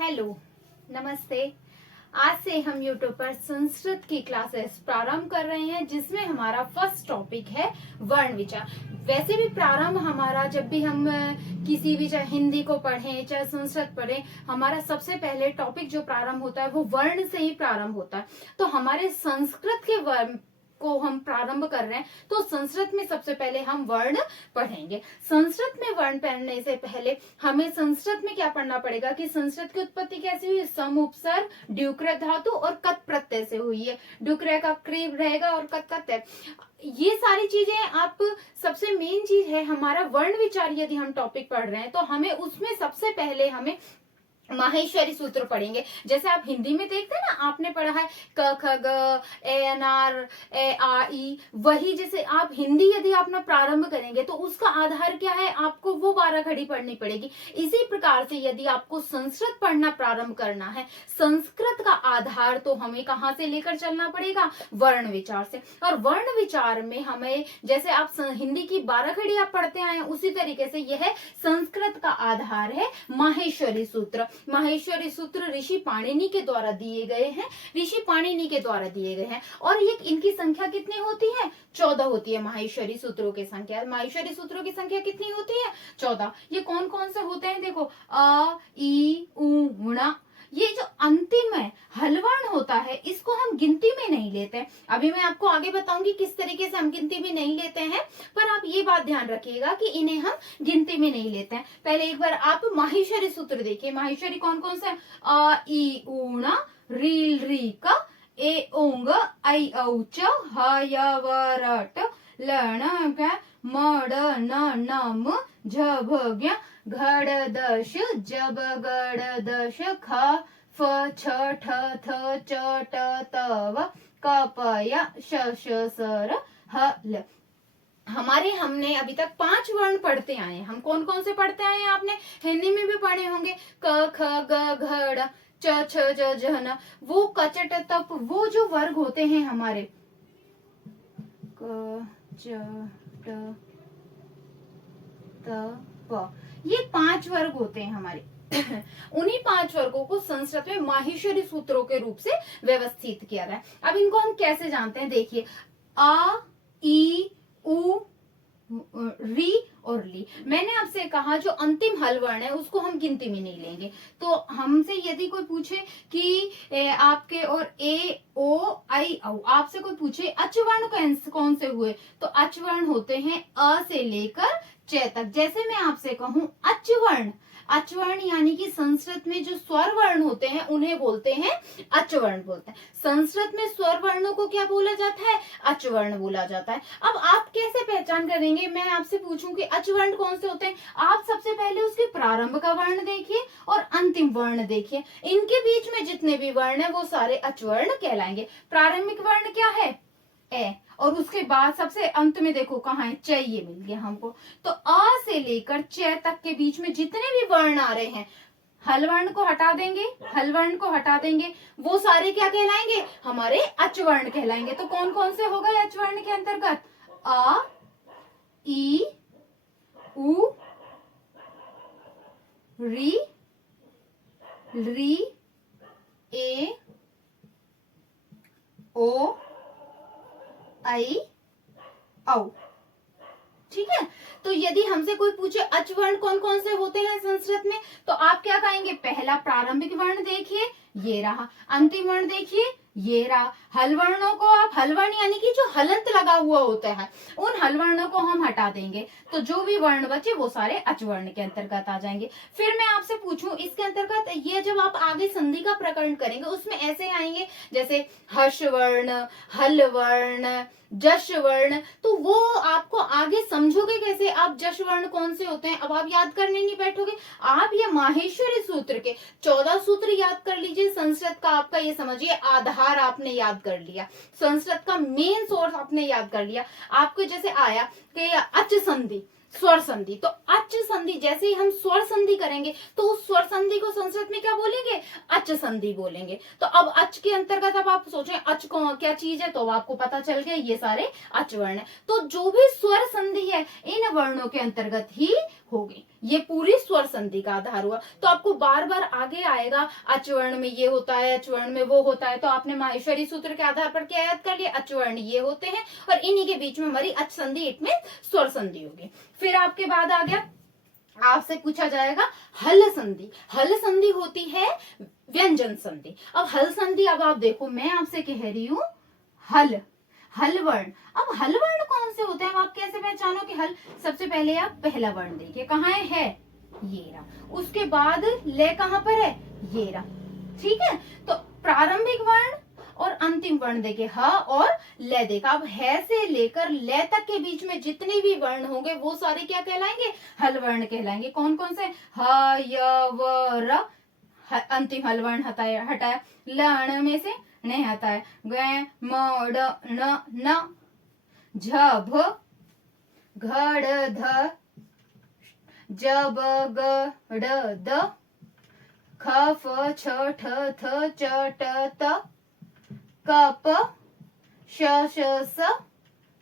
Hello, नमस्ते। आज से हम यूट्यूब पर संस्कृत की क्लासेस प्रारंभ कर रहे हैं, जिसमें हमारा फर्स्ट टॉपिक है वर्ण विचार। वैसे भी प्रारंभ हमारा जब भी हम किसी भी, चाहे हिंदी को पढ़ें चाहे संस्कृत पढ़ें, हमारा सबसे पहले टॉपिक जो प्रारंभ होता है वो वर्ण से ही प्रारंभ होता है। तो हमारे संस्कृत के वर्ण को हम प्रारंभ कर रहे हैं, तो संस्कृत में सबसे पहले हम वर्ण पढ़ेंगे। संस्कृत में वर्ण पढ़ने से पहले हमें संस्कृत में क्या पढ़ना पड़ेगा कि संस्कृत की उत्पत्ति कैसी हुई, सम उपसर्ग ड्यूक्र धातु और कत प्रत्यय से हुई है। ड्यूक्र का क्रीब रहेगा और कत का तय। ये सारी चीजें आप, सबसे मेन चीज है हमारा वर्ण विचार। यदि हम टॉपिक पढ़ रहे हैं तो हमें उसमें सबसे पहले हमें माहेश्वरी सूत्र पढ़ेंगे। जैसे आप हिंदी में देखते हैं ना, आपने पढ़ा है क ख ग ए न ए आ ई, वही जैसे आप हिंदी यदि आप ना प्रारंभ करेंगे तो उसका आधार क्या है, आपको वो 12 खड़ी पढ़नी पड़ेगी। इसी प्रकार से यदि आपको संस्कृत पढ़ना प्रारंभ करना है, संस्कृत का आधार तो हमें कहाँ से लेकर चलना पड़ेगा, वर्ण विचार से। और वर्ण विचार में हमें, जैसे आप हिंदी की 12 खड़ी आप पढ़ते आए हैं, उसी तरीके से यह संस्कृत का आधार है माहेश्वरी सूत्र। माहेश्वरी सूत्र ऋषि पाणिनि के द्वारा दिए गए हैं, ऋषि पाणिनि के द्वारा दिए गए हैं। और ये इनकी संख्या कितनी होती है, 14 होती है। माहेश्वरी सूत्रों की संख्या, माहेश्वरी सूत्रों की संख्या कितनी होती है, 14। ये कौन कौन से होते हैं, देखो अ ई उ ण। ये जो अंतिम है हलवर्ण होता है, इसको हम गिनती में नहीं लेते हैं। अभी मैं आपको आगे बताऊंगी किस तरीके से हम गिनती में नहीं लेते हैं, पर आप ये बात ध्यान रखिएगा कि इन्हें हम गिनती में नहीं लेते हैं। पहले एक बार आप माहेश्वरी सूत्र देखिए। माहेश्वरी कौन कौन से, अ ई उ ण, रील री क, ए ओंग ऐ औ च, ह य व र ट, लण ग मड न नम, झ भ ज्ञ, घड़ दश, जब गड़ दश, ख फ छ ठ थ च ट त व, क प य श श सर ह ल। हमारे हमने अभी तक 5 वर्ण पढ़ते आए हैं। हम कौन कौन से पढ़ते आए हैं, आपने हिंदी में भी पढ़े होंगे, क ख ग घ ड़ च छ ज झ न। वो कचट तप, वो जो वर्ग होते हैं हमारे, क च ट त प, ये 5 वर्ग होते हैं हमारे। उन्हीं 5 वर्गों को संस्कृत में माहेश्वरी सूत्रों के रूप से व्यवस्थित किया गया है। अब इनको हम कैसे जानते हैं, देखिए आ ई उ री और ली। मैंने आपसे कहा जो अंतिम हल वर्ण है उसको हम गिनती में नहीं लेंगे। तो हमसे यदि कोई पूछे कि आपके और ए ओ आई औ, आपसे कोई पूछे अच वर्ण कौन से हुए, तो अच वर्ण होते हैं अ से लेकर च तक। जैसे मैं आपसे कहूं अच वर्ण, अच वर्ण यानी कि संस्कृत में जो स्वर वर्ण होते हैं उन्हें बोलते हैं अच वर्ण बोलते हैं। संस्कृत में स्वर वर्णों को क्या बोला जाता है, अच वर्ण बोला जाता है। अब आप कैसे पहचान करेंगे, मैं आपसे पूछूं कि अच वर्ण कौन से होते हैं, आप सबसे पहले उसके प्रारंभ का वर्ण देखिए और अंतिम वर्ण देखिए। इनके बीच में जितने भी वर्ण है वो सारे अच वर्ण कहलाएंगे। प्रारंभिक वर्ण क्या है, ए, और उसके बाद सबसे अंत में देखो कहाँ है, च, ये मिल गया हमको। तो अ से लेकर च तक के बीच में जितने भी वर्ण आ रहे हैं, हल वर्ण को हटा देंगे, हल वर्ण को हटा देंगे, वो सारे क्या कहलाएंगे, हमारे अच वर्ण कहलाएंगे। तो कौन कौन से हो गए अच वर्ण के अंतर्गत, अ ई उ री री ए ओ आई औ। ठीक है। तो यदि हमसे कोई पूछे अच वर्ण कौन कौन से होते हैं संस्कृत में, तो आप क्या कहेंगे, पहला प्रारंभिक वर्ण देखिए, ये रहा। अंतिम वर्ण देखिए, ये रहा। हल वर्णों को आप, हल वर्ण यानी कि जो हलंत लगा हुआ होता है, उन हल वर्णों को हम हटा देंगे, तो जो भी वर्ण बचे वो सारे अच वर्ण के अंतर्गत आ जाएंगे। फिर मैं आपसे पूछूं इसके अंतर्गत, ये जब आप आगे संधि का प्रकरण करेंगे उसमें ऐसे आएंगे जैसे हर्ष वर्ण, हल वर्ण, जश वर्ण। तो वो आपको आगे समझोगे कैसे, आप जश वर्ण कौन से होते हैं, अब आप याद करने नहीं बैठोगे, आप ये माहेश्वरी सूत्र के 14 सूत्र याद कर लीजिए। संस्कृत का आपका ये समझिए आधार आपने याद कर लिया, संस्कृत का मेन सोर्स आपने याद कर लिया। आपको जैसे आया कि अच संधि, स्वर संधि, तो अच संधि जैसे ही हम स्वर संधि करेंगे तो उस स्वर संधि को संस्कृत में क्या बोलेंगे, अच संधि बोलेंगे। तो अब अच के अंतर्गत अब आप सोचें अच को क्या चीज है, तो आपको पता चल गया ये सारे अच वर्ण है। तो जो भी स्वर संधि है इन वर्णों के अंतर्गत ही होगी, ये पूरी स्वर संधि का आधार हुआ। तो आपको बार बार आगे आएगा अच वर्ण में ये होता है, अच वर्ण में वो होता है, तो आपने माहेश्वरी सूत्र के आधार पर क्या याद कर लिया, अच वर्ण ये होते हैं और इन्हीं के बीच में हमारी अच संधि, इट मीन स्वर संधि होगी। फिर आपके बाद आ गया, आपसे पूछा जाएगा हल संधि। हल संधि होती है व्यंजन संधि। अब हल संधि, अब आप देखो मैं आपसे कह रही हूं हल, हल वर्ण। अब हल वर्ण कौन से होते हैं, आप कैसे पहचानो कि हल, सबसे पहले आप पहला वर्ण देखिए कहाँ है ये रहा, उसके बाद ले कहाँ पर है ये रहा, ठीक है। तो प्रारंभिक वर्ण और अंतिम वर्ण देखे ह और ले देखा। अब है से लेकर ले तक के बीच में जितने भी वर्ण होंगे वो सारे क्या कहलाएंगे, हल वर्ण कहलाएंगे। कौन कौन से, ह य व र, अंतिम हल वर्ण हटाया, लण में से नहीं आता है, ग म ड न न, झ भ घ ड़ ध, ज ब ग ड़ द, ख फ छ ठ थ च ट त, क प श श स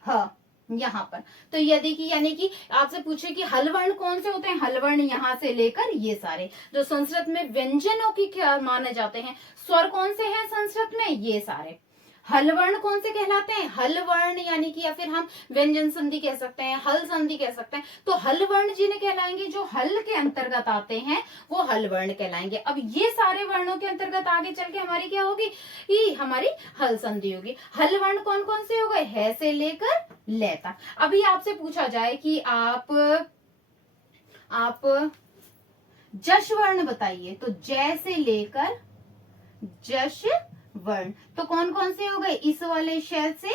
ह, यहाँ पर। तो यदि कि यानी कि आपसे पूछे कि हल वर्ण कौन से होते हैं, हल वर्ण यहाँ से लेकर ये सारे जो संस्कृत में व्यंजनों की क्या माने जाते हैं, स्वर कौन से हैं संस्कृत में, ये सारे। हल वर्ण कौन से कहलाते हैं, हल वर्ण यानी कि, या फिर हम व्यंजन संधि कह सकते हैं, हल संधि कह सकते हैं। तो हल वर्ण जिन्हें कहलाएंगे, जो हल के अंतर्गत आते हैं वो हल वर्ण कहलाएंगे। अब ये सारे वर्णों के अंतर्गत आगे चल के हमारी क्या होगी, ये हमारी हल संधि होगी। हल वर्ण कौन कौन से हो गए, है से लेकर ले तक। अभी आपसे पूछा जाए कि आप जश वर्ण बताइए, तो जय से लेकर जश वर्ण, तो कौन कौन से हो गए, इस वाले शय से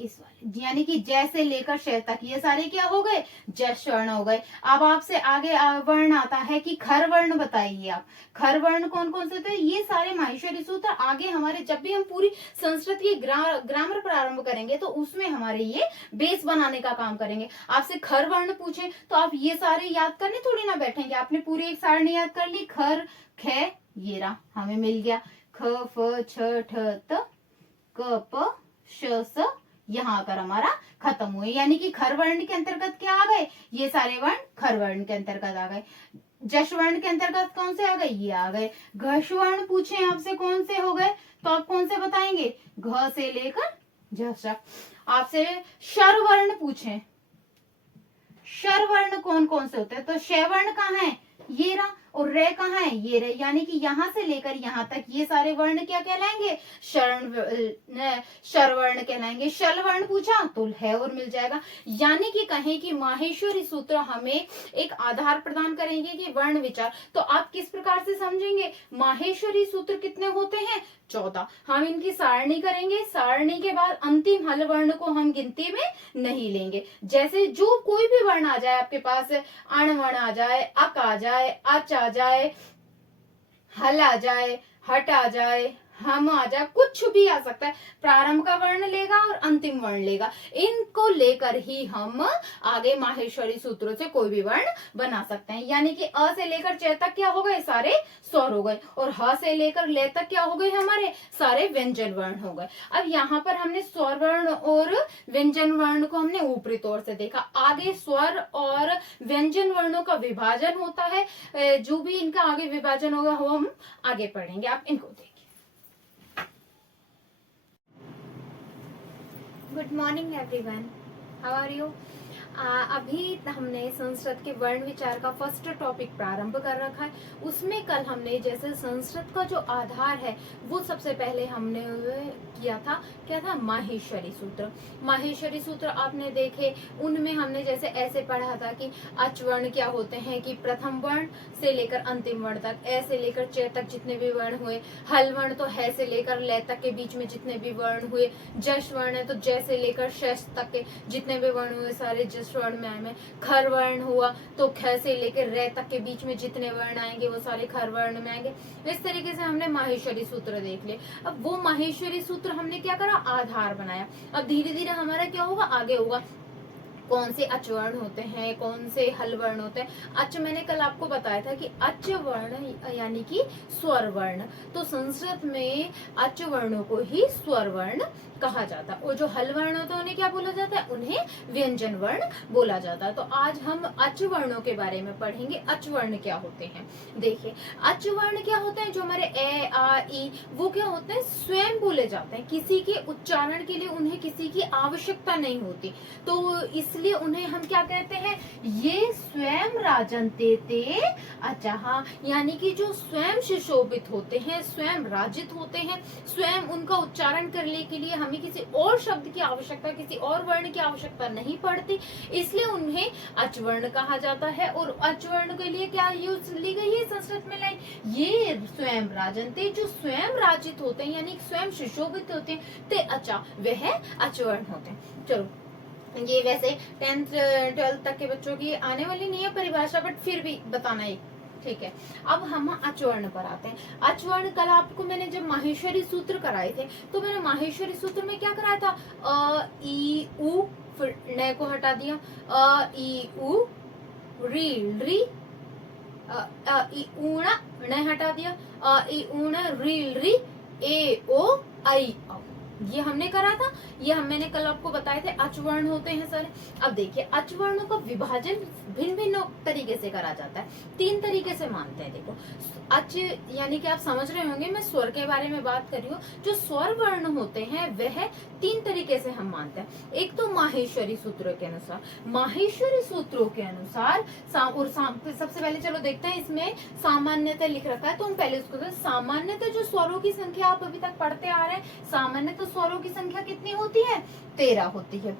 इस वाले, यानी कि जय से लेकर शय तक ये सारे क्या हो गए, जश वर्ण हो गए। अब आपसे आगे वर्ण आता है कि खर वर्ण बताइए आप, खर वर्ण कौन कौन से थे, ये सारे माहेश्वरी सूत्र आगे हमारे, जब भी हम पूरी संस्कृत की ग्रामर प्रारंभ करेंगे तो उसमें हमारे ये बेस बनाने का काम करेंगे। आपसे खर वर्ण पूछे तो आप ये सारे याद करने थोड़ी ना बैठेंगे, आपने पूरी एक सारणी याद कर ली, खर ख ये रहा हमें मिल गया, ख फ छ ठ त, क प श स, यहाँ आकर हमारा खत्म हुए। यानी कि खर वर्ण के अंतर्गत क्या आ गए, ये सारे वर्ण खर वर्ण के अंतर्गत आ गए। जश वर्ण के अंतर्गत कौन से आ गए, ये आ गए। घश वर्ण पूछे आपसे कौन से हो गए, तो आप कौन से बताएंगे, घ से लेकर झ तक। आपसे शर वर्ण पूछे, शर वर्ण कौन कौन से होते हैं, तो श वर्ण कहाँ है, ये रहा, और रे कहाँ है, ये रे, यानी कि यहाँ से लेकर यहाँ तक ये सारे वर्ण क्या कहलाएंगे, शर वर्ण कहलाएंगे। शल वर्ण पूछा तो है और मिल जाएगा। यानी कि कहें कि माहेश्वरी सूत्र हमें एक आधार प्रदान करेंगे कि वर्ण विचार, तो आप किस प्रकार से समझेंगे, माहेश्वरी सूत्र कितने होते हैं, 14। हम इनकी सारणी करेंगे, सारणी के बाद अंतिम हल वर्ण को हम गिनती में नहीं लेंगे। जैसे जो कोई भी वर्ण आ जाए आपके पास, अण वर्ण आ जाए, अक आ जाए, अच आ जाए, हल आ जाए, हट आ जाए, हम आ जाए, कुछ भी आ सकता है, प्रारंभ का वर्ण लेगा और अंतिम वर्ण लेगा, इनको लेकर ही हम आगे माहेश्वरी सूत्रों से कोई भी वर्ण बना सकते हैं। यानी कि अ से लेकर च तक क्या हो गए, सारे स्वर हो गए, और ह से लेकर ले तक क्या हो गए, हमारे सारे व्यंजन वर्ण हो गए। अब यहाँ पर हमने स्वर वर्ण और व्यंजन वर्ण को हमने ऊपरी तौर से देखा। आगे स्वर और व्यंजन वर्णों का विभाजन होता है, जो भी इनका आगे विभाजन होगा वो हम आगे पढ़ेंगे। आप इनको देखिए। Good morning everyone, how are you. अभी हमने संस्कृत के वर्ण विचार का फर्स्ट टॉपिक प्रारंभ कर रखा है। उसमें कल हमने जैसे संस्कृत का जो आधार है वो सबसे पहले हमने किया था, क्या था, माहेश्वरी सूत्र। माहेश्वरी सूत्र आपने देखे, उनमें हमने जैसे ऐसे पढ़ा था कि अच वर्ण क्या होते हैं, कि प्रथम वर्ण से लेकर अंतिम वर्ण तक, ए से लेकर च तक जितने भी वर्ण हुए, हल वर्ण तो है से लेकर ले तक के बीच में जितने भी वर्ण हुए, जश वर्ण है तो जय से लेकर शश तक के जितने भी वर्ण हुए सारे जश वर्ण में आए। खर वर्ण हुआ तो ख से लेकर रे तक के बीच में जितने वर्ण आएंगे वो सारे खर वर्ण में आएंगे। इस तरीके से हमने माहेश्वरी सूत्र देख लिए। अब वो माहेश्वरी सूत्र हमने क्या करा, आधार बनाया। अब धीरे धीरे हमारा क्या होगा, आगे होगा। कौन से अचवर्ण होते हैं, कौन से हल वर्ण होते हैं। अच मैंने कल आपको बताया था कि अच वर्ण यानी कि स्वर वर्ण, तो संस्कृत में अच वर्णों को ही स्वर वर्ण कहा जाता है, और जो हल वर्ण होते हैं उन्हें क्या बोला जाता है, उन्हें व्यंजन वर्ण बोला जाता है। तो आज हम अच वर्णों के बारे में पढ़ेंगे। अच वर्ण क्या होते हैं, देखिए अच वर्ण क्या होते हैं, जो हमारे ए आ ई वो क्या होते हैं, स्वयं बोले जाते हैं, किसी के उच्चारण के लिए उन्हें किसी की आवश्यकता नहीं होती, तो इसलिए उन्हें हम क्या कहते हैं, ये स्वयं राजन्ते ते अचहा, यानी कि जो स्वयं सुशोभित होते हैं, स्वयं राजित होते हैं, स्वयं उनका उच्चारण करने के लिए हमें किसी और शब्द की आवश्यकता, किसी और वर्ण की आवश्यकता नहीं पड़ती, इसलिए उन्हें अचवर्ण कहा जाता है। और अचवर्ण के लिए क्या यूज ली गई है संस्कृत में लाइन, ये स्वयं राजन्ते, जो स्वयं राजित होते हैं यानी स्वयं सुशोभित होते हैं, ते अचा, वह अचवर्ण होते हैं। चलो, ये वैसे 10th 12th तक के बच्चों की आने वाली नहीं है परिभाषा, बट फिर भी बताना है, ठीक है। अब हम अचवर्ण पर आते हैं। अचवर्ण कल आपको मैंने जब माहेश्वरी सूत्र कराए थे, तो मैंने माहेश्वरी सूत्र में क्या कराया था, अ ई उ, फिर न को हटा दिया, अ ई उ, री री, अ ई ऊणा, न हटा दिया, अ ई ऊणा, री री, ए ओ आई औ, ये हमने करा था। ये मैंने कल आपको बताए थे अचवर्ण होते हैं सर। अब देखिए अचवर्णों का विभाजन भिन्न भिन्न तरीके से करा जाता है, 3 तरीके से मानते हैं। देखो अच यानी कि आप समझ रहे होंगे मैं स्वर के बारे में बात कर रही हूँ। जो स्वर वर्ण होते हैं वह 3 तरीके से हम मानते हैं। एक तो माहेश्वरी सूत्रों के अनुसार, माहेश्वरी सूत्रों के अनुसार सबसे पहले चलो देखते हैं, इसमें सामान्यतः लिख रखा है, तो हम पहले उसको सामान्यतः जो स्वरों की संख्या आप अभी तक पढ़ते आ रहे हैं, सामान्यतः स्वरों की संख्या कितनी होती है, 13 होती है।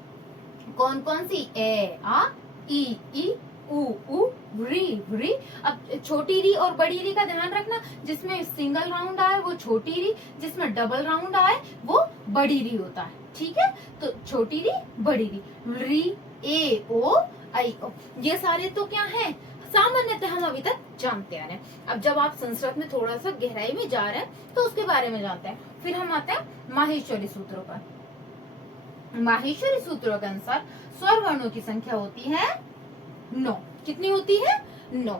कौन कौन सी, ए आ ई उ री री। अब छोटी री और बड़ी री का ध्यान रखना, जिसमें सिंगल राउंड आए वो छोटी री, जिसमें डबल राउंड आए वो बड़ी री होता है, ठीक है। तो छोटी री बड़ी री ए ओ आई ओ, ये सारे तो क्या है, सामान्यतः हम अभी तक जानते आ रहे हैं। अब जब आप संस्कृत में थोड़ा सा गहराई में जा रहे हैं तो उसके बारे में जानते हैं। फिर हम आते हैं माहेश्वरी सूत्रों पर। माहेश्वरी सूत्रों के अनुसार स्वर वर्णों की संख्या होती है 9। कितनी होती है, 9।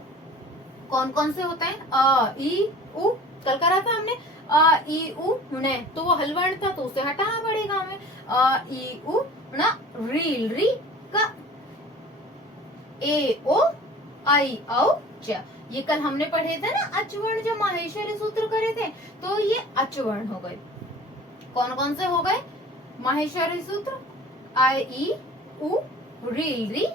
कौन कौन से होते हैं, अ ई उ, कल करा था हमने, अ ई उ ने, तो वो हल वर्ण था तो उसे हटाना पड़ेगा हमें, अ ई उ ना, री री का, ए ओ आई औ च, ये कल हमने पढ़े थे ना अचवर्ण, जो माहेश्वरी सूत्र करे थे, तो ये अचवर्ण हो गए। कौन कौन से हो गए माहेश्वरी सूत्र, आई ई उ, री री,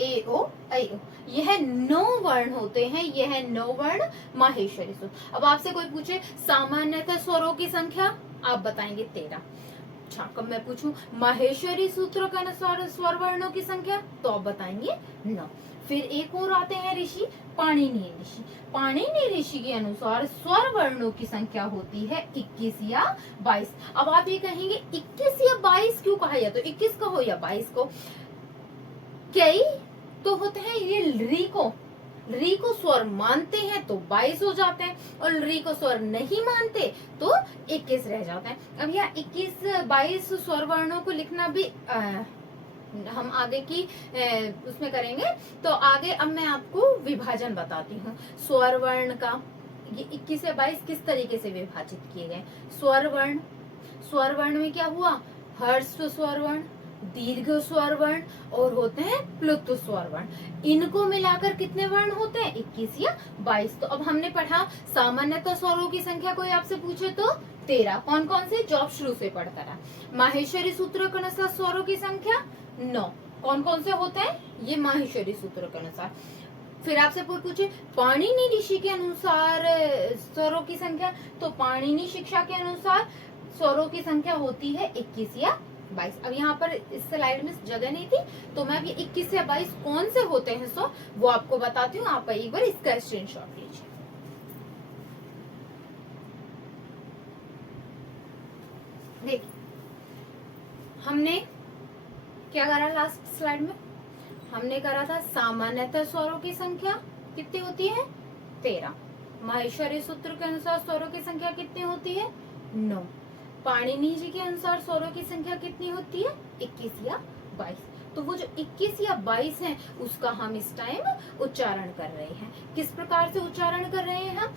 ए ओ आई ओ, यह 9 वर्ण होते हैं, यह 9 वर्ण माहेश्वरी सूत्र। अब आपसे कोई पूछे सामान्यतः स्वरों की संख्या, आप बताएंगे 13। अच्छा, कब मैं पूछूं माहेश्वरी सूत्रों के अनुसार स्वर वर्णों की संख्या, तो आप बताएंगे 9। फिर एक और आते हैं ऋषि, पाणिनि ऋषि। पाणिनि ऋषि के अनुसार स्वर वर्णों की संख्या होती है 21 या 22। अब आप ये कहेंगे 21 या 22 क्यों कहा, या तो 21 कहो या 22 को, कई तो होते हैं ये री को स्वर मानते हैं तो 22 हो जाते हैं, और री को स्वर नहीं मानते तो 21 रह जाते हैं। अब यहाँ 21-22 स्वर वर्णों को लिखना भी हम आगे की उसमें करेंगे। तो आगे अब मैं आपको विभाजन बताती हूँ स्वर वर्ण का। ये 21 से 22 किस तरीके से विभाजित किए गए। स्वर वर्ण में क्या हुआ, ह्रस्व स्वर वर्ण, दीर्घ स्वर वर्ण और होते हैं प्लुत स्वर वर्ण। इनको मिलाकर कितने वर्ण होते हैं, 21 या 22। तो अब हमने पढ़ा सामान्यतः स्वरों की संख्या कोई आपसे पूछे तो 13। कौन कौन से, जो आप शुरू से पढ़ कर। माहेश्वरी सूत्रों के अनुसार स्वरों की संख्या 9। कौन कौन से होते हैं, ये माहेश्वरी सूत्रों के अनुसार। फिर आपसे पूछे पाणिनि ऋषि के अनुसार स्वरों की संख्या, तो पाणिनि शिक्षा के अनुसार स्वरों की संख्या होती है 21 या 22। अब यहाँ पर इस स्लाइड में जगह नहीं थी, तो मैं अभी 21 या 22 कौन से होते हैं स्वर वो आपको बताती हूँ। आप एक बार इसका स्क्रीनशॉट लीजिए। देखिए हमने क्या करा, लास्ट स्लाइड में हमने करा था सामान्यतः स्वरों की संख्या कितनी होती है, 13। माहेश्वरी सूत्र के अनुसार स्वरों की संख्या कितनी होती है, 9। पाणिनि जी के अनुसार स्वरों की संख्या कितनी होती है, 21 या 22। तो वो जो 21 या 22 है उसका हम इस टाइम उच्चारण कर रहे हैं। किस प्रकार से उच्चारण कर रहे हैं हम?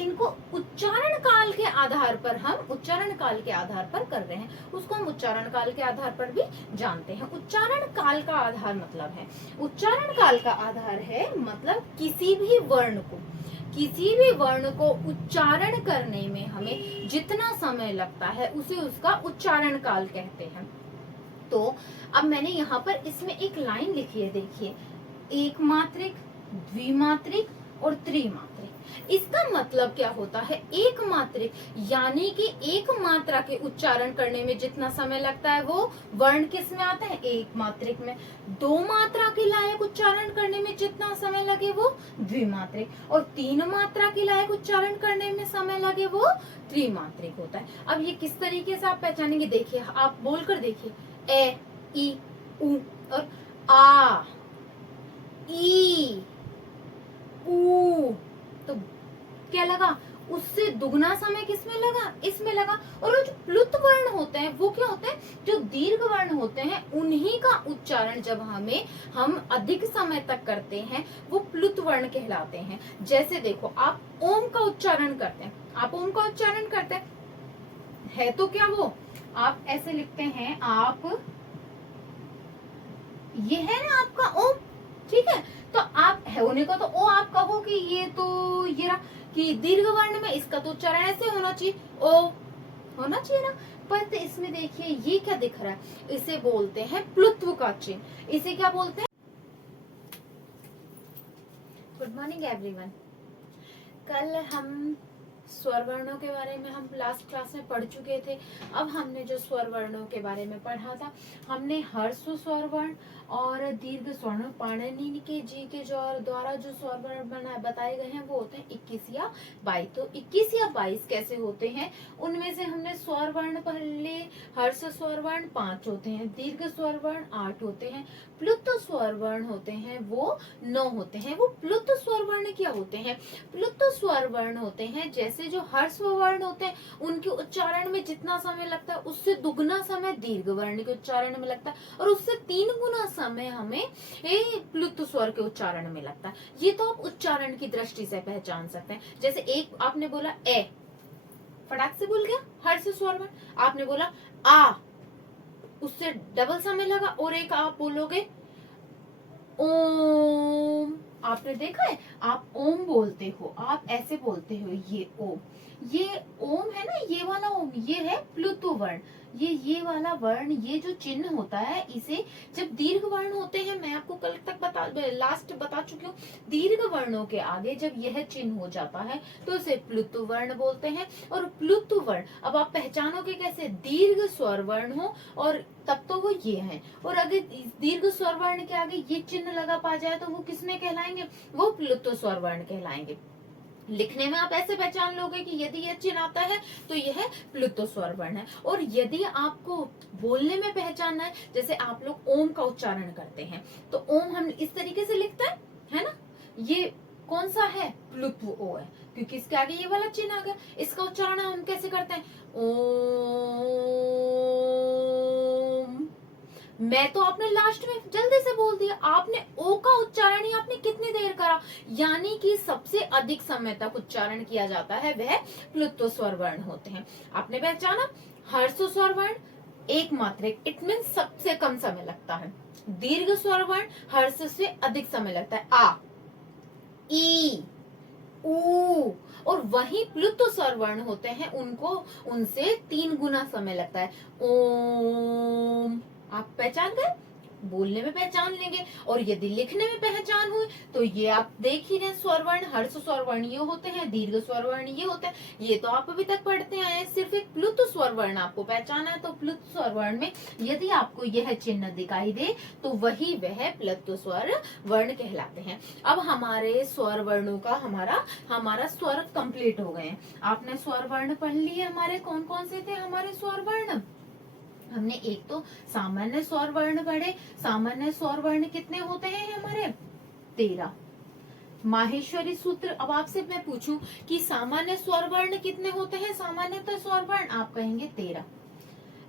इनको उच्चारण काल के आधार पर कर रहे हैं, उसको हम उच्चारण काल के आधार पर भी जानते हैं। उच्चारण काल का आधार मतलब है, उच्चारण काल का आधार है मतलब किसी भी वर्ण को उच्चारण करने में हमें जितना समय लगता है उसे उसका उच्चारण काल कहते हैं। तो अब मैंने यहाँ पर इसमें एक लाइन लिखी है, देखिए, एक मात्रिक, द्विमात्रिक और त्रिमात्रिक। इसका मतलब क्या होता है? एक मात्रिक यानी कि एक मात्रा के उच्चारण करने में जितना समय लगता है वो वर्ण किस में आता है? एक मात्रिक में। दो मात्रा के लायक उच्चारण करने में जितना समय लगे वो द्विमात्रिक, और तीन मात्रा के लायक उच्चारण करने में समय लगे वो त्रिमात्रिक होता है। अब ये किस तरीके से आप पहचानेंगे? देखिए, आप बोलकर देखिए, ए, ई, उ और आ, ई, ऊ, तो क्या लगा? उससे दुगना समय किसमें लगा? इसमें लगा। और जो प्लुत वर्ण होते हैं वो क्या होते हैं? जो दीर्घ वर्ण होते हैं उन्हीं का उच्चारण जब हम अधिक समय तक करते हैं वो प्लुत वर्ण कहलाते हैं। जैसे देखो, आप ओम का उच्चारण करते हैं, है तो क्या वो? आप ऐसे लिखते हैं, आप, ये है ना आपका ओम, ठीक है? तो आप होने को तो ओ आप कहो कि ये तो ये रहा कि दीर्घ वर्ण में इसका तो उच्चारण ऐसे होना चाहिए, ओ होना चाहिए ना। पर तो इसमें देखिए ये क्या दिख रहा है? इसे बोलते हैं प्लुत्व का चिन्ह। इसे क्या बोलते हैं? Good morning everyone. कल हम स्वर वर्णों के बारे में हम लास्ट क्लास में पढ़ चुके थे। अब हमने जो स्वर वर्णों के बारे में पढ़ा था, हमने ह्रस्व स्वर वर्ण और दीर्घ स्वर्ण, पाणिनि के जी के द्वारा जो स्वर वर्ण बताए गए हैं वो होते हैं 21 या 22। तो 21 या 22 कैसे होते हैं? उनमें से हमने स्वर वर्ण पहले, हर्ष स्वर वर्ण 5 होते हैं, दीर्घ स्वर वर्ण 8 होते हैं, प्लुत स्वर वर्ण होते हैं वो 9 होते हैं। वो प्लुत स्वर वर्ण क्या होते हैं? प्लुत स्वर वर्ण होते हैं जैसे जो हर्ष वर्ण होते हैं उनके उच्चारण में जितना समय लगता है उससे दुगना समय दीर्घ वर्ण के उच्चारण में लगता है, और उससे 3 गुना समय हमें प्लुत स्वर के उच्चारण में लगता है। ये तो आप उच्चारण की दृष्टि से पहचान सकते हैं। जैसे एक आपने बोला ए, फटाक से बोल गया हर्ष स्वर वर्ण। आपने बोला आ, उससे डबल समय लगा। और एक आप बोलोगे ओम, आपने देखा है, आप ओम बोलते हो, आप ऐसे बोलते हो, ये ओम, ये ओम है ना, ये वाला ओम, ये है प्लुत वर्ण। ये वाला वर्ण, ये जो चिन्ह होता है, इसे जब दीर्घ वर्ण होते हैं, मैं आपको कल तक लास्ट बता चुकी हूँ, दीर्घ वर्णों के आगे जब यह चिन्ह हो जाता है तो इसे प्लुत वर्ण बोलते हैं। और प्लुत वर्ण अब आप पहचानोगे कैसे? दीर्घ स्वर वर्ण हो और तब तो वो ये है, और अगर दीर्घ स्वर वर्ण के आगे ये चिन्ह लगा पा जाए तो वो किसमें कहलाएंगे? वो प्लुत स्वर वर्ण कहलाएंगे। लिखने में आप ऐसे पहचान लोगे कि यदि यह चिन्ह आता है तो यह प्लुत स्वर वर्ण है। और यदि आपको बोलने में पहचानना है, जैसे आप लोग ओम का उच्चारण करते हैं तो ओम हम इस तरीके से लिखते हैं, है ना? ये कौन सा है? प्लुत्व ओ है, क्योंकि इसके आगे ये वाला चिन्ह आ गया। इसका उच्चारण हम कैसे करते हैं? ओम। मैं तो आपने लास्ट में जल्दी से बोल दिया, आपने ओ का उच्चारण ही आपने कितनी देर करा, यानी कि सबसे अधिक समय तक उच्चारण किया जाता है वह प्लुत्व स्वर वर्ण होते हैं। आपने पहचाना? हर्ष स्वर वर्ण एक मात्रिक, इट मीन सबसे कम समय लगता है। दीर्घ स्वर वर्ण हर्ष से अधिक समय लगता है, आ, ई, ऊ। और वही प्लुत्व स्वर वर्ण होते हैं, उनसे 3 गुना समय लगता है, ओम। आप पहचान गए? बोलने में पहचान लेंगे, और यदि लिखने में पहचान हुई तो ये आप देख ही रहे, स्वर वर्ण, हर्ष स्वर वर्ण ये होते हैं, दीर्घ स्वर वर्ण ये होते हैं। ये तो आप अभी तक पढ़ते आए हैं। सिर्फ एक प्लुत स्वर वर्ण आपको पहचाना है, तो प्लुत स्वर वर्ण में यदि आपको यह चिन्ह दिखाई दे तो वही वह प्लुत स्वर वर्ण कहलाते हैं। अब हमारे स्वर वर्णों का हमारा स्वर कंप्लीट हो गए। आपने स्वर वर्ण पढ़ लिए। हमारे कौन कौन से थे हमारे स्वर वर्ण? हमने एक तो सामान्य स्वर वर्ण पढ़े। सामान्य स्वर वर्ण कितने होते हैं हमारे? 13। माहेश्वरी सूत्र, अब आपसे मैं पूछूं कि सामान्य स्वर वर्ण कितने होते हैं? सामान्यतः स्वर वर्ण आप कहेंगे 13।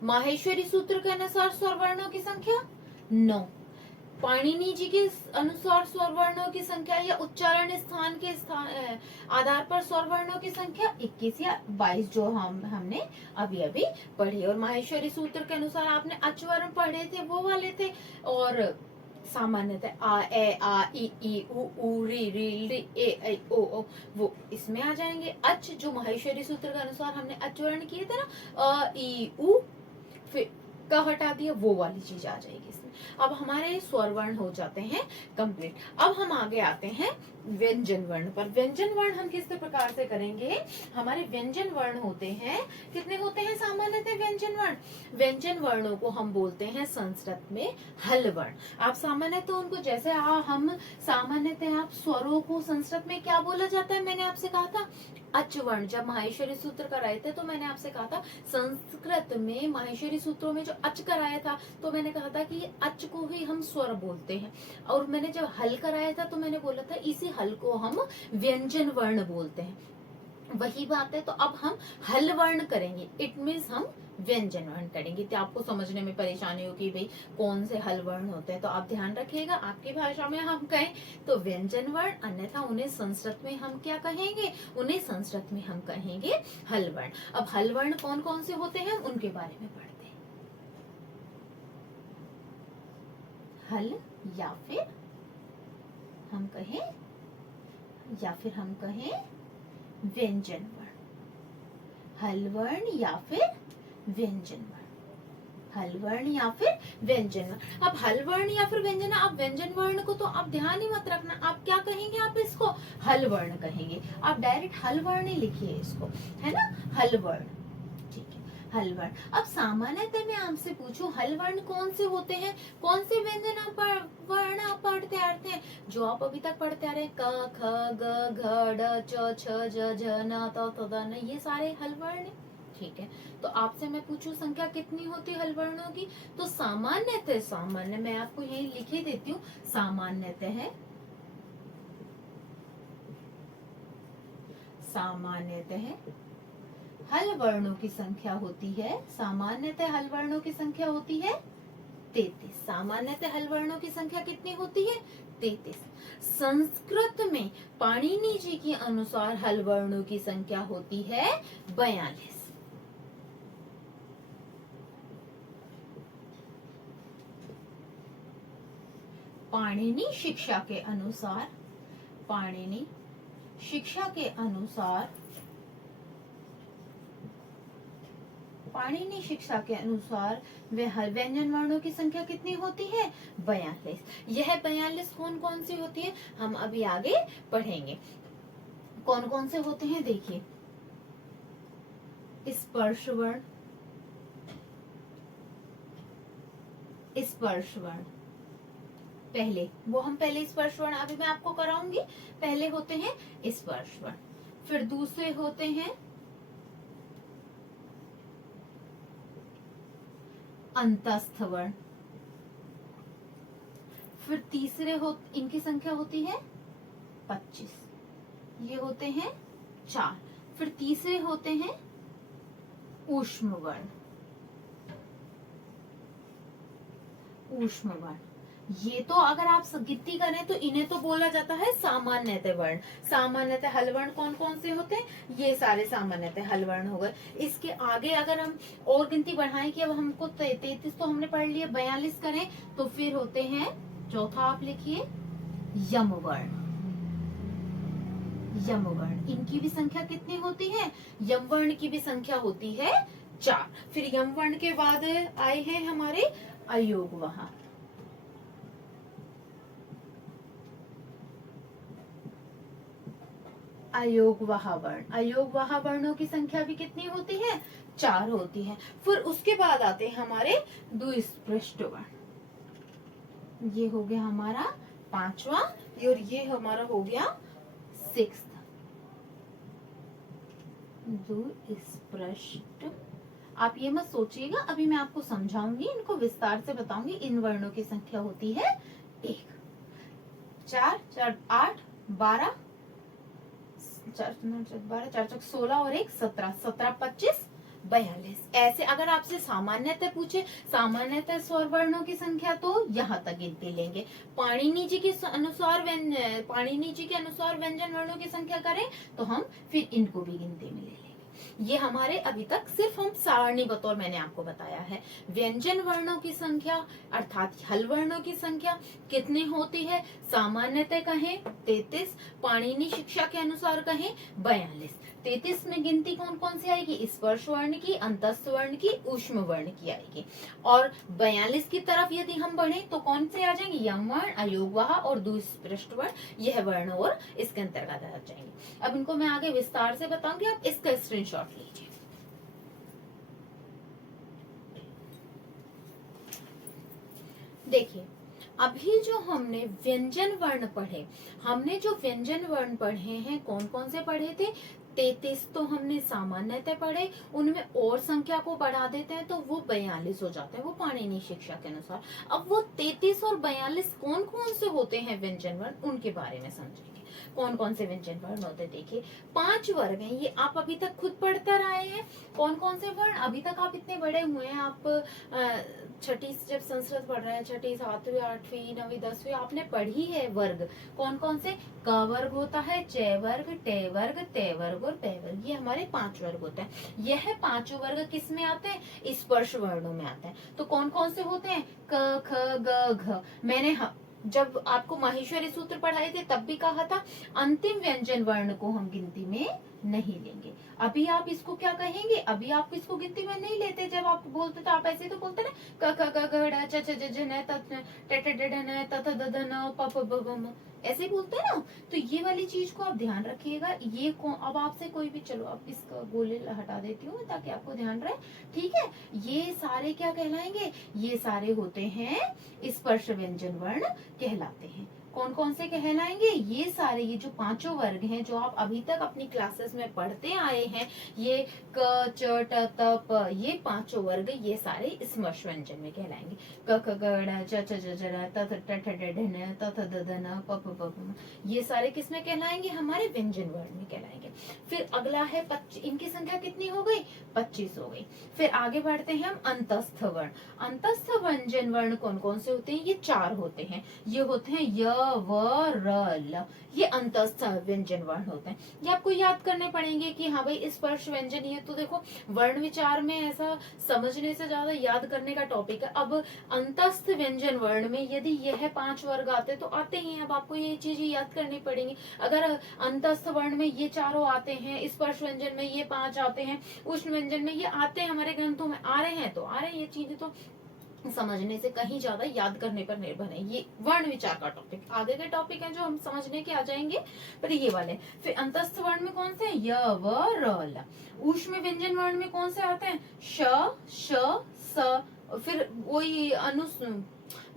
माहेश्वरी सूत्र के अनुसार स्वर वर्णों की संख्या 9। पाणिनि जी के अनुसार स्वर वर्णों की संख्या या उच्चारण स्थान के आधार पर स्वर वर्णों की संख्या 21 या 22, जो हमने अभी अभी पढ़ी। और माहेश्वरी सूत्र के अनुसार आपने अच वर्ण पढ़े थे, वो वाले थे। और सामान्यतः आ ए आ ई उ री री ली ए ऐ ओ वो इसमें आ जाएंगे। अच जो माहेश्वरी सूत्र के अनुसार हमने अच वर्ण किए थे ना, अ ई उ, फिर क हटा दिया, वो वाली चीज आ जाएगी इसमें। अब हमारे स्वर वर्ण हो जाते हैं कंप्लीट। अब हम आगे आते हैं व्यंजन वर्ण पर। व्यंजन वर्ण हम किस प्रकार से करेंगे? हमारे व्यंजन वर्ण होते हैं, कितने होते हैं सामान्यतः व्यंजन वर्ण? व्यंजन वर्णों को हम बोलते हैं संस्कृत में हल वर्ण। आप सामान्यतः उनको जैसे हम सामान्यतः आप स्वरों को संस्कृत में क्या बोला जाता है? मैंने आपसे कहा था अच वर्ण। जब माहेश्वरी सूत्र कराए थे तो मैंने आपसे कहा था संस्कृत में माहेश्वरी सूत्रों में जो अच कराया था तो मैंने कहा था कि ये अच को ही हम स्वर बोलते हैं। और मैंने जब हल कराया था तो मैंने बोला था इसी हल को हम व्यंजन वर्ण बोलते हैं। वही बात है। तो अब हम हल वर्ण करेंगे, इट मीन्स हम व्यंजन वर्ण करेंगे। तो आपको समझने में परेशानी होगी भाई कौन से हल वर्ण होते हैं, तो आप ध्यान रखिएगा। आपकी भाषा में हम कहें तो व्यंजन वर्ण, अन्यथा उन्हें संस्कृत में हम क्या कहेंगे? उन्हें संस्कृत में हम कहेंगे हल वर्ण। अब हल वर्ण कौन कौन से होते हैं उनके बारे में पढ़ते हैं। हल या फिर हम कहें व्यंजन वर्ण। हल वर्ण या फिर व्यंजन वर्ण। हल वर्ण या फिर व्यंजन वर्ण। अब हल वर्ण या फिर व्यंजन, आप व्यंजन वर्ण को तो आप ध्यान ही मत रखना, आप क्या कहेंगे? आप इसको हल वर्ण कहेंगे। आप डायरेक्ट हल वर्ण ही लिखिए इसको, है ना, हल वर्ण। ठीक है, हल वर्ण। अब सामान्यतः मैं आपसे पूछूं हल वर्ण कौन से होते हैं? कौन से व्यंजन वर्ण आप पढ़ते आते हैं? जो आप अभी तक पढ़ते आ रहे हैं, क ख ग घ ड च छ ज झ न त थ द न, ये सारे हल वर्ण है। ठीक है, तो आपसे मैं पूछूं संख्या कितनी होती है हल वर्णों की? तो सामान्य मैं आपको यही लिखे देती हूँ, सामान्यतः हल वर्णों की संख्या होती है, सामान्यतः हल वर्णों की संख्या होती है 33। सामान्यतः हल वर्णों की संख्या कितनी होती है? 33। संस्कृत में पाणिनि जी के अनुसार हल वर्णों की संख्या होती है 42। पाणिनि शिक्षा के अनुसार व्यंजन वर्णों की संख्या कितनी होती है? 42। यह 42 कौन कौन सी होती है हम अभी आगे पढ़ेंगे। कौन कौन से होते हैं देखिए, स्पर्श वर्ण, पहले स्पर्श वर्ण अभी मैं आपको कराऊंगी। पहले होते हैं स्पर्श वर्ण, फिर दूसरे होते हैं अंतस्थ वर्ण, फिर तीसरे इनकी संख्या होती है 25, ये होते हैं 4। फिर तीसरे होते हैं ऊष्म वर्ण। ये तो अगर आप गिनती करें तो इन्हें तो बोला जाता है सामान्यतः वर्ण। सामान्यतः हल वर्ण कौन कौन से होते हैं? ये सारे सामान्यतः हल वर्ण हो गए। इसके आगे अगर हम और गिनती बढ़ाएं कि अब हमको 33 तो हमने पढ़ लिया, 42 करें तो फिर होते हैं, चौथा आप लिखिए यम वर्ण। इनकी भी संख्या कितनी होती है? यम वर्ण की भी संख्या होती है 4। फिर यम वर्ण के बाद आए हैं हमारे अयोगवह। अयोगवह वर्णों की संख्या भी कितनी होती है? 4 होती है। फिर उसके बाद आते हैं हमारे द्विस्पृष्ट वर्ण। ये हो गया हमारा 5वां और ये हमारा हो गया 6th। द्विस्पृष्ट, आप ये मत सोचिएगा, अभी मैं आपको समझाऊंगी, इनको विस्तार से बताऊंगी। इन वर्णों की संख्या होती है 1, 4, 4, 8, 12, 4, 4, 16 और 1, 17, 17, 25, 42। ऐसे अगर आपसे सामान्यतः पूछे, सामान्यतः स्वर वर्णों की संख्या, तो यहाँ तक गिनती लेंगे। पाणिनि जी के अनुसार व्यंजन वर्णों की संख्या करें तो हम फिर इनको भी गिनती में ले लेंगे। ये हमारे अभी तक सिर्फ हम सारणी बतौर मैंने आपको बताया है। व्यंजन वर्णों की संख्या अर्थात हल वर्णों की संख्या कितनी होती है? सामान्यतः कहें 33, पाणिनि शिक्षा के अनुसार कहें 42। 33 में गिनती कौन कौन सी आएगी? स्पर्श वर्ण की, अंतस्थ वर्ण की, ऊष्म वर्ण की आएगी। और 42 की तरफ यदि हम बढ़े तो कौन से आ जाएंगे? यम वर्ण, अयोगवाह और दुष्पृष्ठ वर्ण, यह वर्ण और इसके अंतर्गत आ जाएंगे। अब इनको मैं आगे विस्तार से बताऊंगी, आप इसका स्क्रीनशॉट लीजिए। देखिए, अभी जो हमने व्यंजन वर्ण पढ़े, हैं कौन कौन से पढ़े थे? 33 तो हमने सामान्यतः पढ़े, उनमें और संख्या को बढ़ा देते हैं तो वो 42 हो जाते हैं, वो पाणिनि शिक्षा के अनुसार। अब वो 33 और 42 कौन कौन से होते हैं व्यंजन वर्ण, उनके बारे में समझेंगे। कौन कौन से व्यंजन वर्ण होते हैं? देखिए 5 वर्ग हैं, ये आप अभी तक खुद पढ़ते रहे हैं। कौन कौन से वर्ण? अभी तक आप इतने बड़े हुए हैं, आप छठी जब संस्कृत पढ़ रहे हैं, छठी, 7वीं, 8वीं, 9वीं, 10वीं आपने पढ़ी है वर्ग। कौन कौन से? क वर्ग होता है, च वर्ग, टे वर्ग, ते वर्ग और पै वर्ग, ये हमारे 5 वर्ग होते हैं। यह 5 वर्ग किस में आते हैं? स्पर्श वर्णों में आते हैं। तो कौन कौन से होते हैं? क, ख, ग, घ। मैंने जब आपको माहेश्वरी सूत्र पढ़ाए थे तब भी कहा था अंतिम व्यंजन वर्ण को हम गिनती में नहीं लेंगे। अभी आप इसको क्या कहेंगे? अभी आप इसको गिनती में नहीं लेते। जब आप बोलते तो आप ऐसे तो बोलते ना, क ख ग घ ढ च छ ज झ न त ट ट ड न त थ द ध न प फ ब भ म, ऐसे बोलते हैं ना। तो ये वाली चीज को आप ध्यान रखिएगा। ये अब आपसे कोई भी, चलो अब इसका गोले हटा देती हूँ ताकि आपको ध्यान रहे, ठीक है। ये सारे क्या कहलाएंगे? ये सारे होते हैं स्पर्श व्यंजन वर्ण कहलाते हैं। कौन कौन से कहलाएंगे? ये सारे, ये जो 5 वर्ग हैं जो आप अभी तक अपनी क्लासेस में पढ़ते आए हैं, ये क, च, ट, त, प, ये 5 वर्ग ये सारे स्पर्श व्यंजन में कहलाएंगे। क, ख, ग, ढ, च, छ, ज, झ, त, थ, ट, ठ, ड, ढ, न, त, थ, द, ध, न, प, फ, ब, भ, ये सारे किस में कहलाएंगे? हमारे व्यंजन वर्ण में कहलाएंगे। फिर अगला है 25, इनकी संख्या कितनी हो गई? 25 हो गई। फिर आगे बढ़ते हैं हम अंतस्थ वर्ण। अंतस्थ व्यंजन वर्ण कौन कौन से होते हैं? ये 4 होते हैं। ये होते हैं य, व, र, ल, ये अंतस्थ व्यंजन वर्ण होते हैं। ये आपको याद करने पड़ेंगे कि हाँ भाई स्पर्श व्यंजन, ये तो देखो वर्ण विचार में ऐसा समझने से ज्यादा याद करने का टॉपिक है। अब अंतस्थ व्यंजन वर्ण में यदि यह 5 वर्ग आते तो आते ही, अब आपको ये चीजें याद करनी पड़ेंगी। अगर अंतस्थ वर्ण में ये चारों आते हैं, स्पर्श व्यंजन में ये 5 आते हैं, उष्ण व्यंजन में ये आते हैं, हमारे ग्रंथों में आ रहे हैं तो आ रहे हैं, ये चीजें तो समझने से कहीं ज्यादा याद करने पर निर्भर है। ये वर्ण विचार का टॉपिक, आगे के टॉपिक है जो हम समझने के आ जाएंगे, पर ये वाले। फिर अंतस्थ वर्ण में कौन से हैं? य, व, र, ल। ऊष्म व्यंजन वर्ण में कौन से आते हैं? श, श, स। फिर वही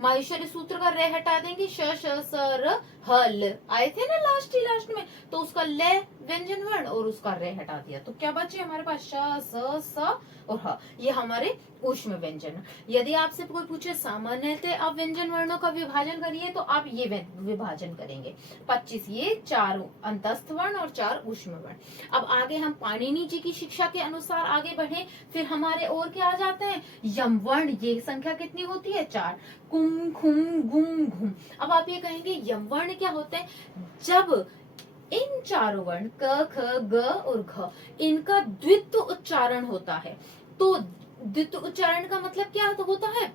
माहेश्वरी सूत्र का रे हटा देंगे, श, श, स, र, हल आए थे ना लास्ट में, तो उसका ले व्यंजन वर्ण और उसका रे हटा दिया, तो क्या बचे हमारे पास? श, स, स और ह, ये हमारे ऊष्म व्यंजन। यदि आपसे कोई पूछे सामान्यतः आप व्यंजन वर्णों का विभाजन करिए तो आप ये विभाजन करेंगे। 25 ये 4 अंतस्थ वर्ण और 4 ऊष्म वर्ण। अब आगे हम पाणिनि जी की शिक्षा के अनुसार आगे बढ़े, फिर हमारे और क्या आ जाते हैं? यम वर्ण। ये संख्या कितनी होती है? 4। कुम, खुम, गुम, घुम। अब आप ये कहेंगे यम वर्ण क्या होते हैं? जब इन चारों वर्ण क, ख, ग और घ, इनका द्वित्व उच्चारण होता है, तो द्वित्व उच्चारण का मतलब क्या होता है?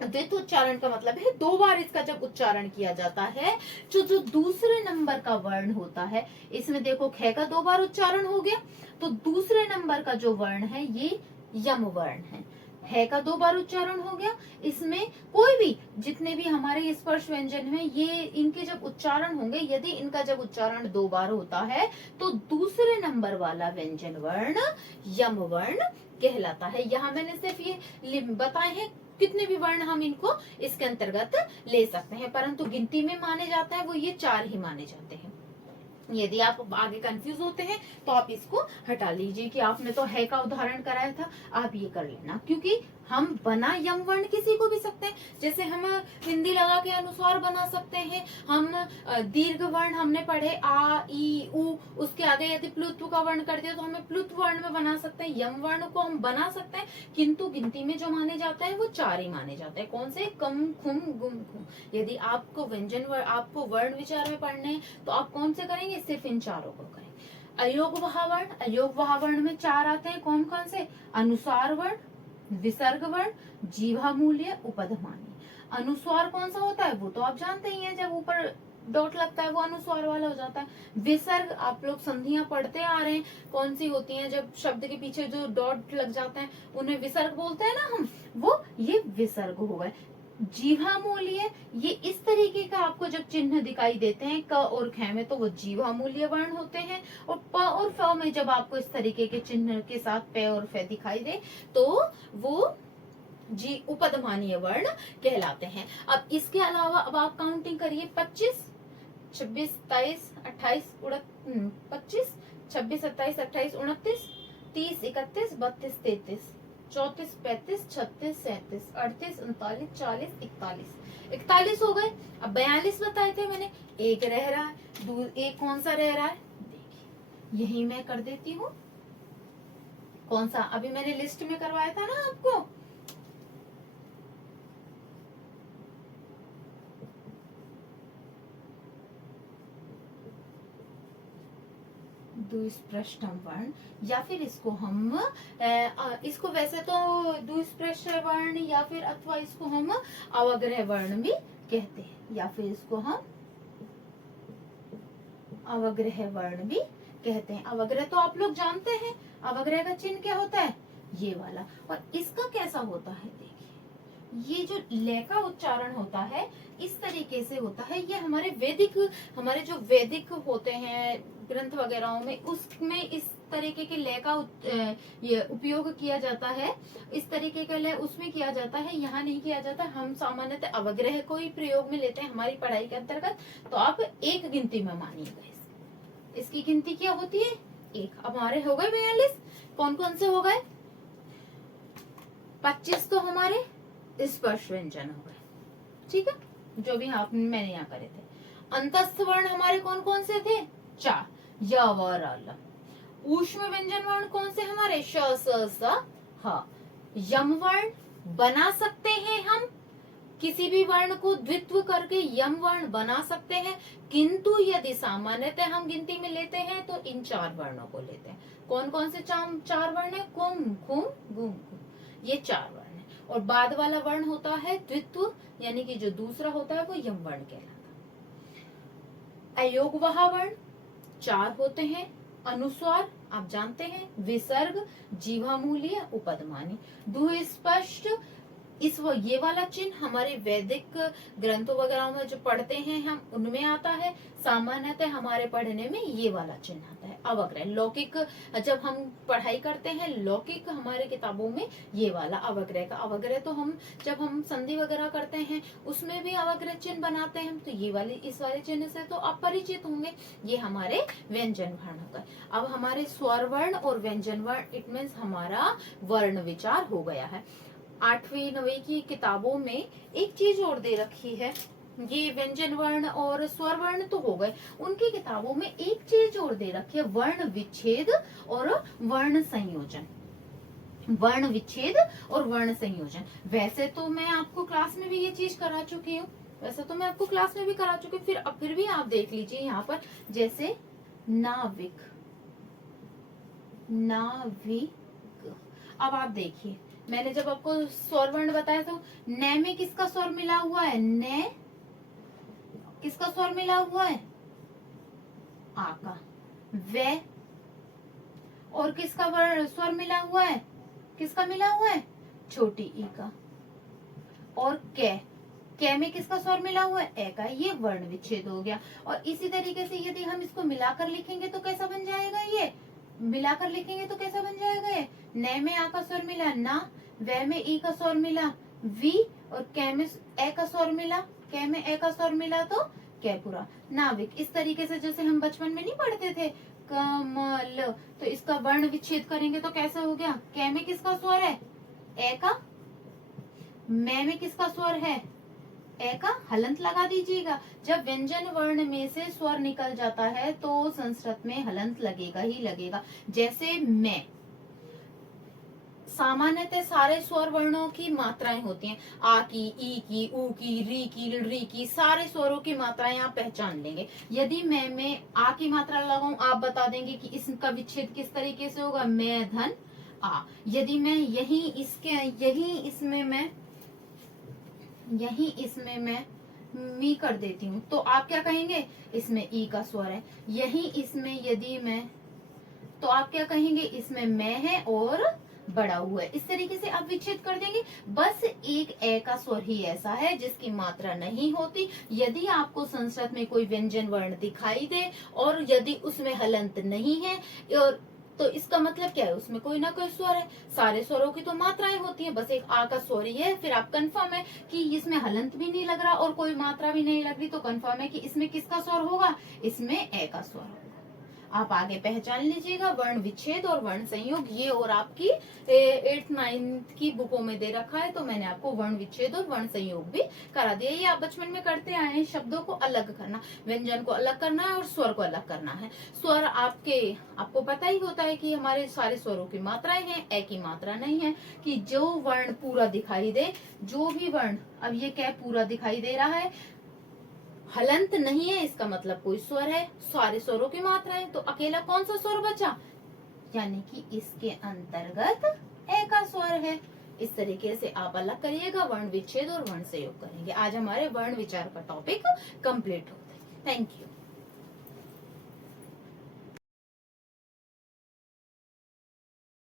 द्वित्व उच्चारण का मतलब है 2 बार इसका जब उच्चारण किया जाता है, जो दूसरे नंबर का वर्ण होता है, इसमें देखो ख का 2 बार उच्चारण हो गया, तो दूसरे नंबर का जो वर्ण है ये यम वर्ण है का 2 बार उच्चारण हो गया। इसमें कोई भी जितने भी हमारे स्पर्श व्यंजन हैं, ये इनके जब उच्चारण होंगे, यदि इनका जब उच्चारण 2 बार होता है तो दूसरे नंबर वाला व्यंजन वर्ण यम वर्ण कहलाता है। यहाँ मैंने सिर्फ ये बताए हैं कितने भी वर्ण हम इनको इसके अंतर्गत ले सकते हैं, परंतु गिनती में माने जाता है वो ये 4 ही माने जाते हैं। यदि आप आगे कंफ्यूज होते हैं तो आप इसको हटा लीजिए कि आपने तो है का उदाहरण कराया था, आप ये कर लेना, क्योंकि हम बना यम वर्ण किसी को भी सकते हैं। जैसे हम हिंदी लगा के अनुस्वार बना सकते हैं, हम दीर्घ वर्ण हमने पढ़े आ ई उ, उसके आगे यदि प्लुत्व का वर्ण कर दिया तो हमें प्लुत्व वर्ण में बना सकते हैं। यम वर्ण को हम बना सकते हैं, किंतु गिनती में जो माने जाता है वो 4 ही माने जाते हैं। कौन से? कम खुम गुम खुम। यदि आपको आपको वर्ण विचार में पढ़ने हैं तो आप कौन से करेंगे? सिर्फ इन चारों को करें। अयोग वहावर्ण, अयोग वहावर्ण में 4 आते हैं। कौन कौन से? अनुस्वार वर्ण, विसर्ग वर्ण, जीवा मूल्य, उपधमानी। अनुस्वार कौन सा होता है वो तो आप जानते ही हैं, जब ऊपर डॉट लगता है वो अनुस्वार वाला हो जाता है। विसर्ग आप लोग संधियां पढ़ते आ रहे हैं, कौन सी होती हैं? जब शब्द के पीछे जो डॉट लग जाते हैं उन्हें विसर्ग बोलते हैं ना हम, वो ये विसर्ग हो गए। जीवा मूल्य, ये इस तरीके का आपको जब चिन्ह दिखाई देते हैं क और ख में तो वो जीवा मूल्य वर्ण होते हैं, और प और फ में जब आपको इस तरीके के चिन्ह के साथ पे और फे दिखाई दे तो वो जी उपधमानीय वर्ण कहलाते हैं। अब इसके अलावा अब आप काउंटिंग करिए, 25, 26, 27, 28, 25, 26, 27, 28, 29, 30, 31, 32, 33, 34, 35, 36, 37, 38, 39, 40, 41, 41 हो गए। अब 42 बताए थे मैंने, एक रह रहा है, एक कौन सा रह रहा है? देखिए यही मैं कर देती हूँ। कौन सा? अभी मैंने लिस्ट में करवाया था ना आपको, द्विस्पृष्टम वर्ण, या फिर इसको हम इसको वैसे तो द्विस्पृष्ट वर्ण या फिर अथवा इसको हम अवग्रह वर्ण भी कहते हैं, या फिर इसको हम अवग्रह वर्ण भी कहते हैं। अवग्रह तो आप लोग जानते हैं, अवग्रह का चिन्ह क्या होता है? ये वाला। और इसका कैसा होता है? देखिए ये जो ले का उच्चारण होता है इस तरीके से होता है। ये हमारे जो वैदिक होते हैं ग्रंथ वगैरह में, उसमें इस तरीके के लय का ये उपयोग किया जाता है। इस तरीके का लय उसमें किया जाता है, यहाँ नहीं किया जाता। हम सामान्यतः अवग्रह को ही प्रयोग में लेते हैं हमारी पढ़ाई के अंतर्गत। तो आप एक गिनती में मानिएगा, इसकी गिनती क्या होती है? 1। अब हमारे हो गए 42। कौन कौन से हो गए? 25 तो हमारे स्पर्श व्यंजन हो गए, ठीक है, जो भी मैंने यहाँ करे थे। अंतस्थ वर्ण हमारे कौन कौन से थे? 4, य व र ल। ऊष्म व्यंजन वर्ण कौन से हमारे? श स स ह। यम वर्ण बना सकते हैं हम, किसी भी वर्ण को द्वित्व करके यम वर्ण बना सकते हैं, किंतु यदि सामान्यतः हम गिनती में लेते हैं तो इन 4 वर्णों को लेते हैं। कौन कौन से 4 वर्ण है? कुम खुम गुम खुम, ये 4 वर्ण है। और बाद वाला वर्ण होता है द्वित्व, यानी कि जो दूसरा होता है वो यम वर्ण कहलाता है। अयोग वहा वर्ण 4 होते हैं। अनुस्वार आप जानते हैं, विसर्ग, जीवा मूल्य, उपधमानी। द्विस्पष्ट ये वाला चिन्ह हमारे वैदिक ग्रंथों वगैरह में जो पढ़ते हैं हम उनमें आता है। सामान्यतः हमारे पढ़ने में ये वाला चिन्ह आता है। अवग्रह लौकिक, जब हम पढ़ाई करते हैं लौकिक हमारे किताबों में ये वाला अवग्रह का, अवग्रह तो हम जब हम संधि वगैरह करते हैं उसमें भी अवग्रह चिन्ह बनाते हैं, तो ये वाले इस वाले चिन्ह से तो आप परिचित होंगे। ये हमारे व्यंजन वर्ण होगा। अब हमारे स्वर वर्ण और व्यंजन वर्ण, इट मीन्स हमारा वर्ण विचार हो गया है। 8वीं 9वीं की किताबों में एक चीज और दे रखी है, ये व्यंजन वर्ण और स्वर वर्ण तो हो गए, उनकी किताबों में एक चीज और दे रखी है, वर्ण विच्छेद और वर्ण संयोजन। वर्ण विच्छेद और वर्ण संयोजन। वैसे तो मैं आपको क्लास में भी ये चीज करा चुकी हूँ, फिर भी आप देख लीजिए यहाँ पर, जैसे नाविक, अब आप देखिए मैंने जब आपको स्वर वर्ण बताया तो न में किसका स्वर मिला हुआ है? न किसका स्वर मिला हुआ है? आ का। वे और किसका स्वर मिला हुआ है? किसका मिला हुआ है? छोटी ई का। और कै में किसका स्वर मिला हुआ है? ए का। ये वर्ण विच्छेद हो गया। और इसी तरीके से यदि हम इसको मिलाकर लिखेंगे तो कैसा बन जाएगा? ये मिलाकर लिखेंगे तो कैसा बन जाएगा? ये न में आ का स्वर मिला ना, वे में ई का स्वर मिला वी, और कै में ए का स्वर मिला, कै में ए का स्वर मिला तो कै पूरा, नाविक। इस तरीके से जैसे हम बचपन में नहीं पढ़ते थे कमल, तो इसका वर्ण विच्छेद करेंगे तो कैसा हो गया, कै में किसका स्वर है, ए का, मै में किसका स्वर है, ए का, हलंत लगा दीजिएगा। जब व्यंजन वर्ण में से स्वर निकल जाता है तो संस्कृत में हलंत लगेगा ही लगेगा। जैसे मैं, सामान्यतः सारे स्वर वर्णों की मात्राएं होती हैं, आ की, ई की, ऊ की, री की, री की, सारे स्वरों की मात्राएं आप पहचान लेंगे। यदि मैं में आ की मात्रा लगाऊं, आप बता देंगे कि इसका विच्छेद किस तरीके से होगा, मैं धन आ। यदि मैं यही इसमें मैं मी कर देती हूँ तो आप क्या कहेंगे, इसमें ई का स्वर है। यही इसमें यदि मैं, तो आप क्या कहेंगे, इसमें मैं है और बड़ा हुआ है। इस तरीके से आप विच्छेद कर देंगे। बस एक ए का स्वर ही ऐसा है जिसकी मात्रा नहीं होती। यदि आपको संस्कृत में कोई व्यंजन वर्ण दिखाई दे और यदि उसमें हलंत नहीं है, और तो इसका मतलब क्या है, उसमें कोई ना कोई स्वर है। सारे स्वरों की तो मात्राएं होती हैं, बस एक आ का स्वर ही है। फिर आप कंफर्म है कि इसमें हलंत भी नहीं लग रहा और कोई मात्रा भी नहीं लग रही, तो कंफर्म है कि इसमें किसका स्वर होगा, इसमें ए का स्वर होगा। आप आगे पहचान लीजिएगा वर्ण विच्छेद और वर्ण संयोग। ये और आपकी 8th 9th की बुकों में दे रखा है, तो मैंने आपको वर्ण विच्छेद और वर्ण संयोग भी करा दिया। ये आप बचपन में करते आए हैं। शब्दों को अलग करना, व्यंजन को अलग करना है और स्वर को अलग करना है। स्वर आपको पता ही होता है कि हमारे सारे स्वरों की मात्राएं हैं, ए की मात्रा नहीं है। कि जो वर्ण पूरा दिखाई दे, जो भी वर्ण, अब ये क्या पूरा दिखाई दे रहा है, हलंत नहीं है, इसका मतलब कोई स्वर है। सारे स्वरों की मात्रा है, तो अकेला कौन सा स्वर बचा, यानी कि इसके अंतर्गत ए का स्वर है। इस तरीके से आप अलग करिएगा, वर्ण विच्छेद और वर्ण संयोग करेंगे। आज हमारे वर्ण विचार का टॉपिक कंप्लीट होता है। Thank you.